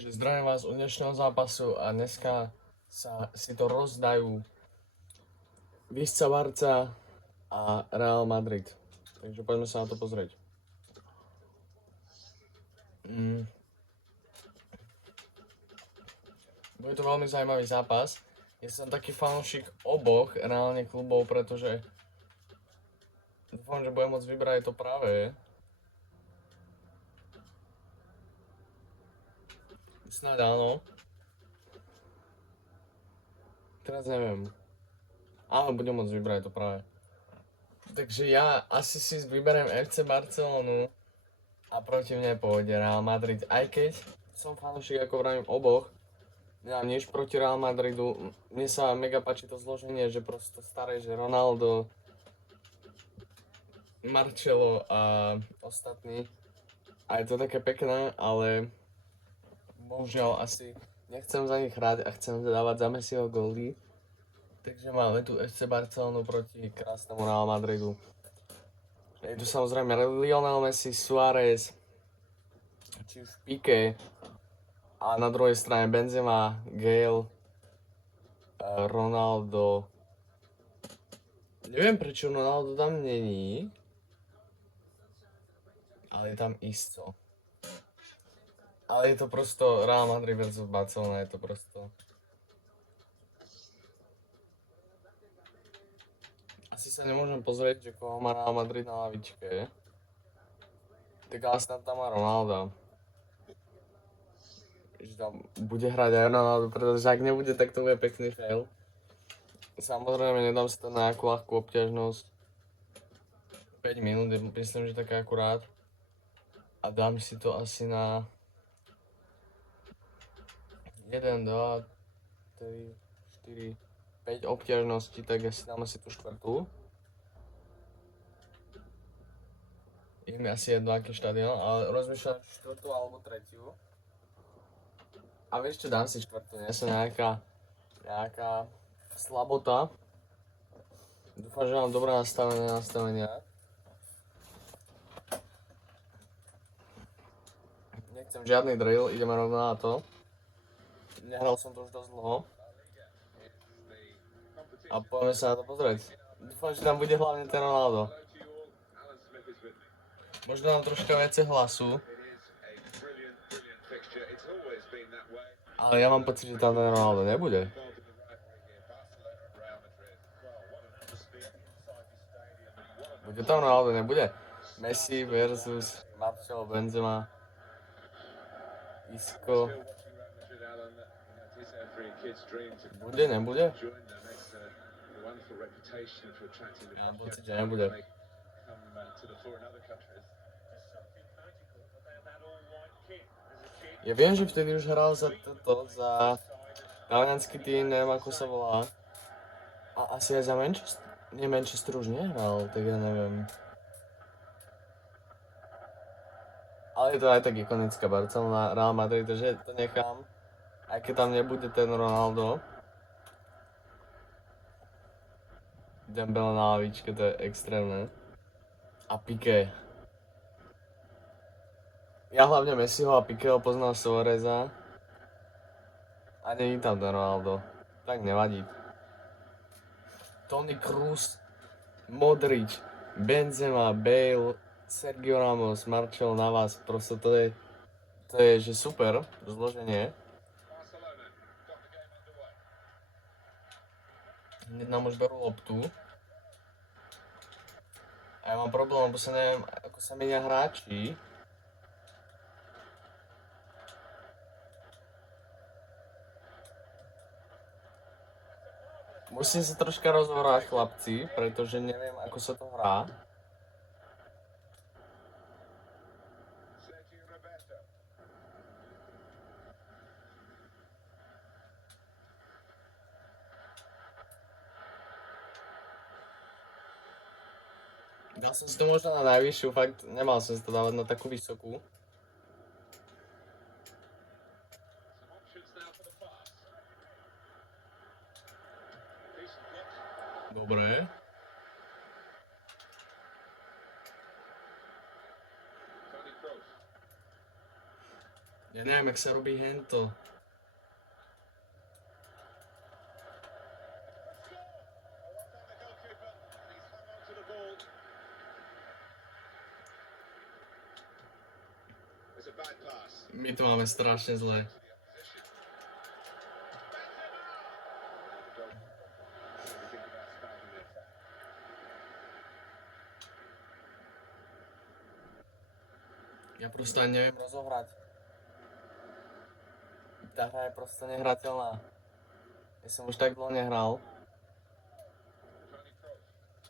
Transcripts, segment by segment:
Takže zdravím vás u dnešného zápasu a dneska si to rozdajú Visca Barca a Real Madrid. Takže poďme sa na to pozrieť. Bude to veľmi zaujímavý zápas. Ja som taký fanúšik oboch reálne klubov, pretože dúfam, že budem môcť vybrať to práve. Snáď áno. Teraz neviem. Áno, budem môcť vybrať to práve. Takže ja asi si vyberiem FC Barcelonu a proti mne pôjde Real Madrid. Aj keď som fanúšik, ako vravím, oboch, nemám nič proti Real Madridu. Mne sa mega páči to zloženie, že proste staré, že Ronaldo, Marcelo a ostatní. A je to také pekné, ale bohužiaľ asi nechcem za nich hrať a chcem dávať za Messiho góly. Takže máme tu FC Barcelonu proti krásnemu Real Madridu. Je tu samozrejme Lionel Messi, Suárez, či už Piqué, a na druhej strane Benzema, Gale, Ronaldo. Neviem, prečo Ronaldo tam není, ale je tam isto. Ale je to prosto Real Madrid versus Barcelona, je to prosto. Asi sa nemôžem pozrieť, že koho má Real Madrid na lavičke. Tak ale snad tam má Ronalda. Že tam bude hrať aj Ronaldo, pretože ak nebude, tak to bude pekný fail. Samozrejme, nedám si to na nejakú ľahkú obťažnosť. 5 minút, myslím, že tak akurát. A dám si to asi na 1, 2, 3, 4, 5 obťažností, tak ja si dám asi tú štvrtú. Je mi asi jedno aký štadión, ale rozmýšľam štvrtú alebo tretiu. A vieš čo, dám si štvrtú, nie som nejaká slabota. Dúfam, že mám dobré nastavenia. Nechcem žiadny drill, ideme rovno na to. Nehral som to už dosť dlho. A poďme sa na to pozrieť. Dúfam, že tam bude hlavne ten Ronaldo. Možno nám troška viacej hlasu. Ale ja mám pocit, že tam ten Ronaldo nebude. Bude tam Ronaldo, nebude? Messi versus Marcelo, Benzema, Isco. Bude, nebude? Ja mám pocit, že nebude. Ja viem, že vtedy už hral za taliansky tým, neviem ako sa volá. A asi aj za Manchester? Nie, Manchester už nehral, tak ja neviem. Ale je to aj tak ikonická Barcelona, Real Madrid, takže to nechám. Aj keď tam nebude ten Ronaldo. Dembele na lavičke, to je extrémne. A Piqué. Ja hlavne Messiho a Piquého poznám Suáreza. A není tam ten Ronaldo. Tak nevadí. Toni Kroos, Modric, Benzema, Bale, Sergio Ramos, Marcelo Navas. Proste to je že super zloženie. Hneď nám už berú loptu. A ja mám problém, lebo sa neviem, ako sa menia hráči. Musím sa troška rozhovárať, chlapci, pretože neviem, ako sa to hrá. Dal som si to možno na najvyššiu, fakt nemal som si to dávať na takú vysokú. Dobre. Ja neviem, jak sa robí hento. My to máme strašne zle. Ja proste ani neviem rozohrať. Tá hra je proste nehrateľná. Ja som už tak dlho nehral.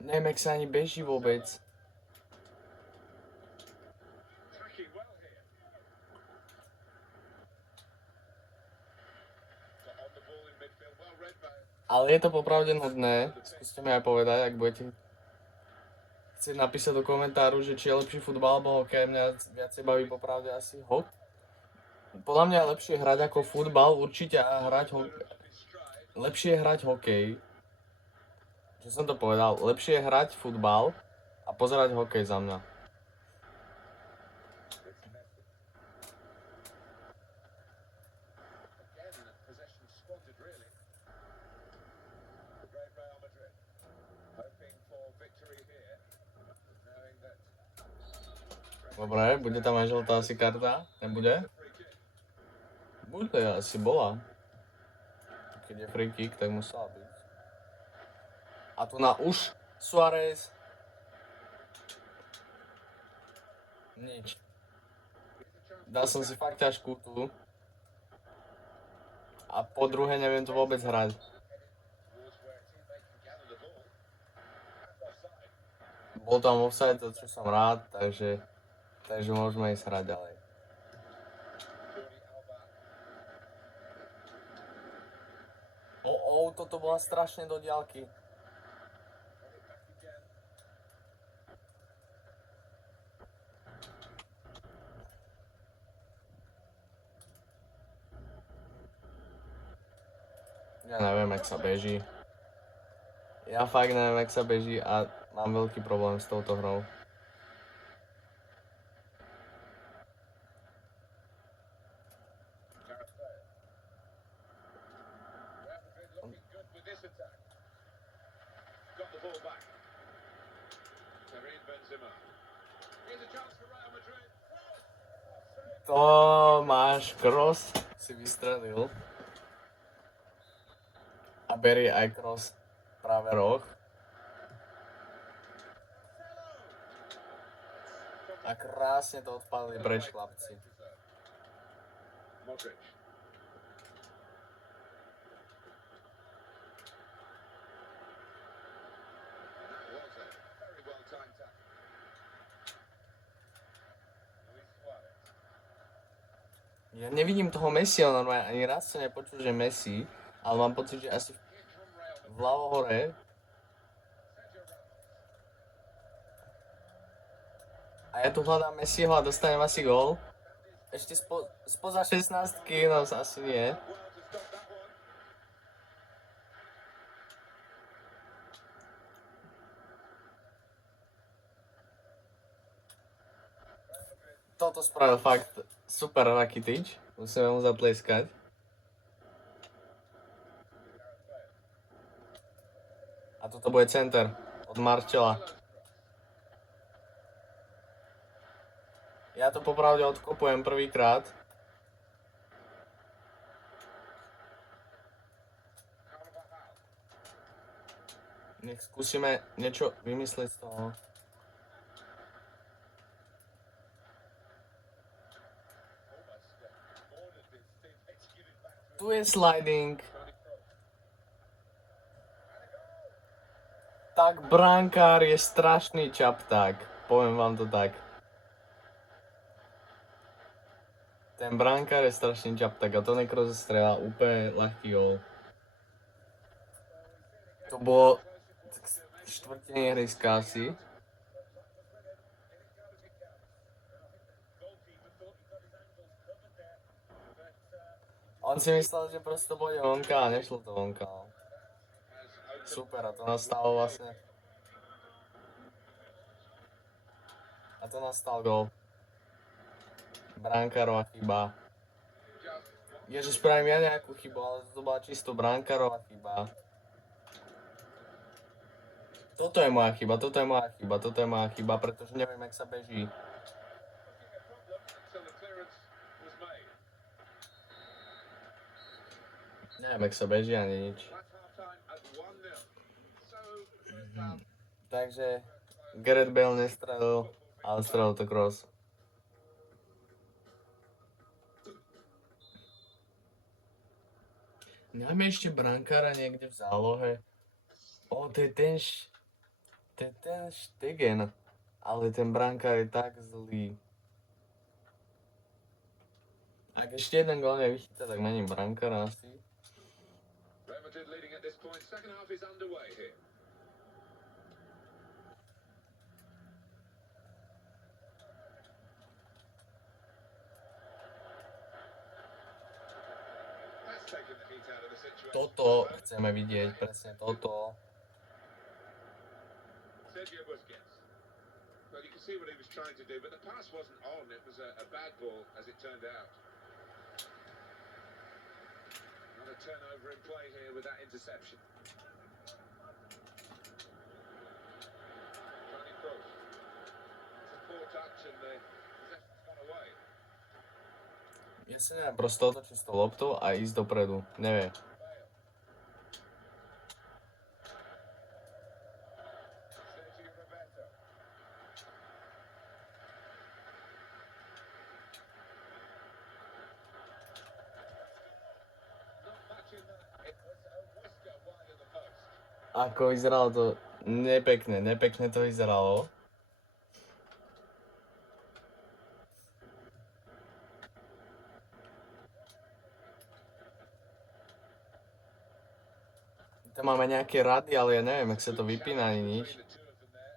Neviem, jak sa ani beží vôbec. Ale je to popravde nudné. Skúste mi aj povedať, ak budete chcieť napísať do komentáru, že či je lepší futbal alebo hokej. Mňa viacej baví popravde asi hok. Podľa mňa je lepšie hrať ako futbal určite a lepšie je hrať hokej. Že som to povedal, lepšie je hrať futbal a pozerať hokej za mňa. Dobre, bude tam aj žltá asi karta? Nebude? Bude, asi bola. Keď je free kick, tak musela byť. A tu na už Suárez. Nič. Dal som si fakt ťažkú tu. A po druhé neviem to vôbec hrať. Bol tam offside, to čo som rád, takže môžeme ísť hrať ďalej. Toto bola strašne do diaľky. Ja neviem, jak sa beží. Ja fakt neviem, jak sa beží a mám veľký problém s touto hrou. Tomáš Kroos si vystrelil. A berie aj Kroos práve roh. A krásne to odpálili preč chlapci. Ja nevidím toho Messiho normálne, ani raz som nepočul, že Messi, ale mám pocit, že asi vľavo hore. A ja tu hľadám Messiho a dostanem asi gól. Ešte spoza 16-ky, no asi nie. Toto spravil fakt super Rakitic, musíme mu zatleskať. A toto bude center od Marcela. Ja to popravde odkopujem prvýkrát. Nech skúsime niečo vymyslieť z toho. Tu je sliding. Tak brankár je strašný čapták. Poviem vám to tak. Ten brankár je strašný čapták a Toni Kroos strelá úplne ľahký gól. To bolo štvrtine ihriska asi. On si myslel, že prosto bude vonka a nešlo to vonka. Super, a to nastalo vlastne. A to nastal gól. Brankárova chyba. je, že spravím ja nejakú chybu, ale to bola čisto bránkarová chyba. Toto je moja chyba, pretože neviem, jak sa beží. Neviem, jak sa beží ani nič. Takže Gareth Bale nestrelil, ale strelil to Kroos. Nemáme ešte brankára niekde v zálohe. O, to je ten Stegen. Ale ten brankár je tak zlý. Ak ešte jeden gól nevychytá, tak mením brankára asi. Toto chceme vidieť, presne toto. Sergio Busquets. Well, you can see what he was trying to do, but the pass wasn't on. It was a bad ball, as it turned out. Not a turnover in play here with that interception. Tony Kroos. It's a poor touch and the possession's gone away. Ja si neviem proste otočiť s tou loptou a ísť dopredu. Neviem. Sergio Roberto. Not much in that. It was Oscar wide of the post. Ako vyzeralo to nepekne to vyzeralo. Tam máme nejaké rady, ale ja neviem, jak sa to vypína ani nič. Between the two of them there.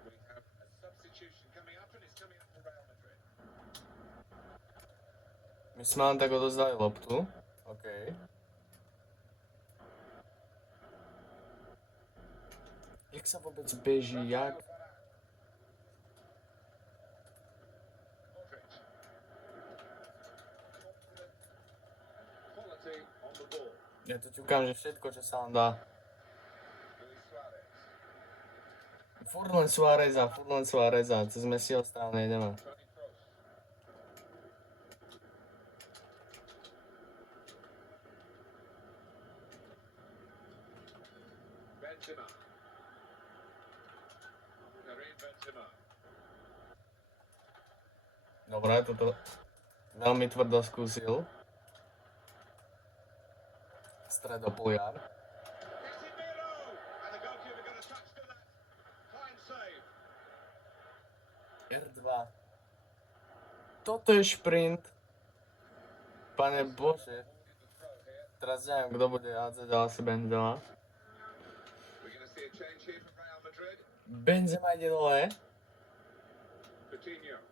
We have a substitution coming up, and it's coming up for Real Madrid. My sme len tak odozdali loptu. OK. Jak sa vôbec beží, jak? Modric. Quality on the ball. Ja to ťukám, že všetko, čo sa vám dá. Luis Suarez. Furt len Suareza, cez Messiho stále nejdeme. Toni Kroos. Benzema. Karim Benzema. Dobre, toto veľmi tvrdo skúsil. Stredopoliar. Casemiro! And the goalkeeper got a touch to that. Fine save. R2. Toto je šprint. Pane Bože. In the throw here. Teraz neviem, kto bude hádzať, ale asi Benzema. We're going to see a change here for Real Madrid. Benzema ide dole. Coutinho.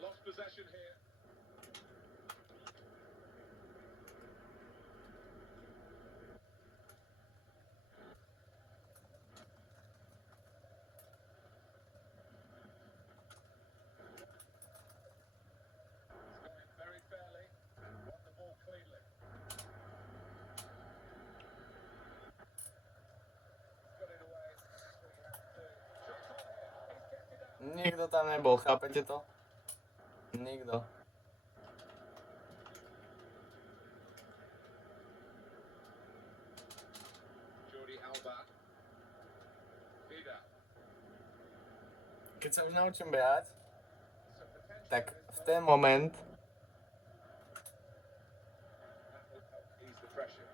Lost possession here. He's got it very fairly and won the ball cleanly. Got it away. That's what he had to do. Shots on here. He's kept it out. Nikto tam nebol, chápete to? Nikto. Jordi Alba. Vidal. Keď sa už naučím behať, Some potential tak in this v ten moment That will help ease the pressure.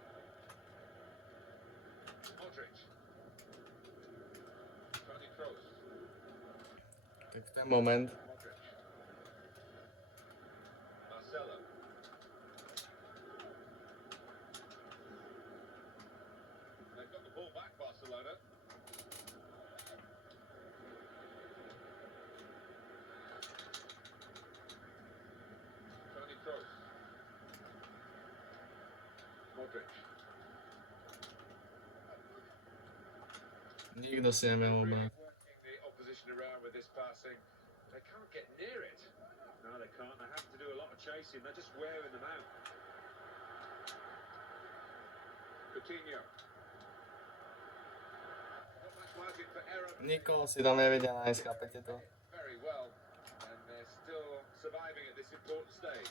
Modric. Toni Kroos. tak v ten moment Modric. Marcelo. They've got the ball back, Barcelona. Toni Kroos. Modric. nikto si nevie obrať. Working the with this passing. They can't get near it. No, they can't. They have to do a lot of chasing. They're just wearing them out. Coutinho. Not much margin for error. Nikoho si tam nevedia nájsť, chápete to? Very well. And they're still surviving at this important stage.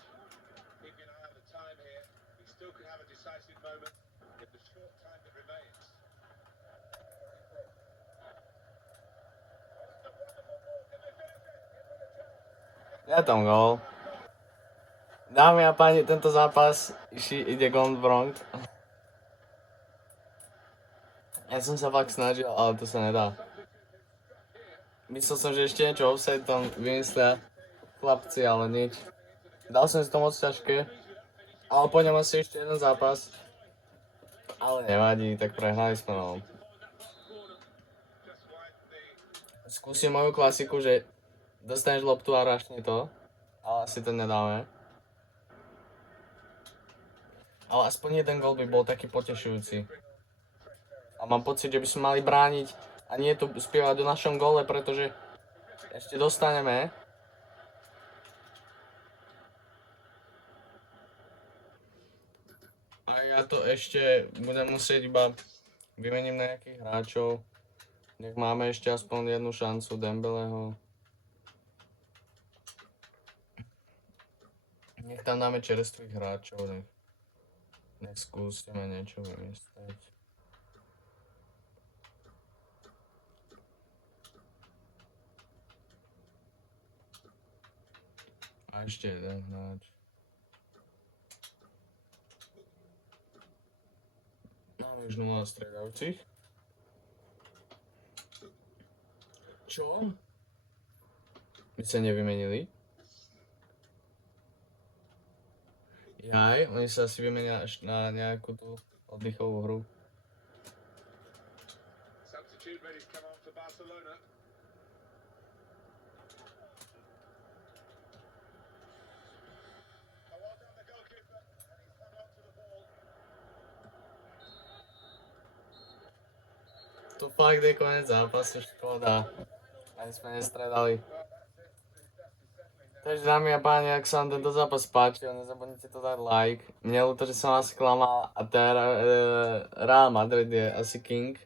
Keeping an eye on the time here. We still could have a decisive moment in the short time that remains. Je tam gól. Dámy a páni, tento zápas ide gone wrong. Ja som sa fakt snažil, ale to sa nedá. Myslel som, že ešte niečo offside tam vymyslia chlapci, ale nič. Dal som si to moc ťažké, ale po ňom asi ešte jeden zápas. Ale nevadí, tak prehrali sme no. Skúsim moju klasiku, že dostaneš loptu a rašni to, ale asi to nedáme. Ale aspoň jeden gól by bol taký potešujúci. A mám pocit, že by sme mali brániť a nie tu spievať o našom góle, pretože ešte dostaneme. A ja to ešte budem musieť iba vymením na nejakých hráčov. Nech máme ešte aspoň jednu šancu Dembeleho. Nech tam dáme čerstvých hráčov, nech skúsime niečo vymyslieť. A ešte jeden hráč. Máme už 0 striedavcích. Čo? My sa nevymenili? Jaj, oni sa asi vymenia až na nejakú tú oddychovú hru. Substitute ready to come on for Barcelona. Well done the goalkeeper, and he's hung on to the ball. To fakt je konec zápasu, škoda. Ani sme nestredali. Takže dámy a páni, ak sa vám tento zápas páčil, nezabudnite to dať like. Mne ľúto, že som vás klamal a Real Madrid je asi king.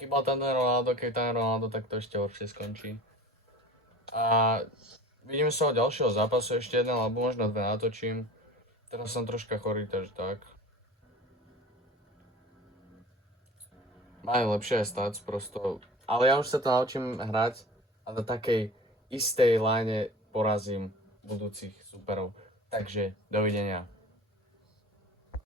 Chýbal tam ten Ronaldo, keď tam Ronaldo, tak to ešte horšie skončí. A vidíme sa od ďalšieho zápasu, ešte jeden alebo možno dve natočím. Teraz som troška chorý, takže tak. Majú lepšie stats prosto. Ale ja už sa to naučím hrať a na takej istej line porazím budúcich superov. Takže dovidenia.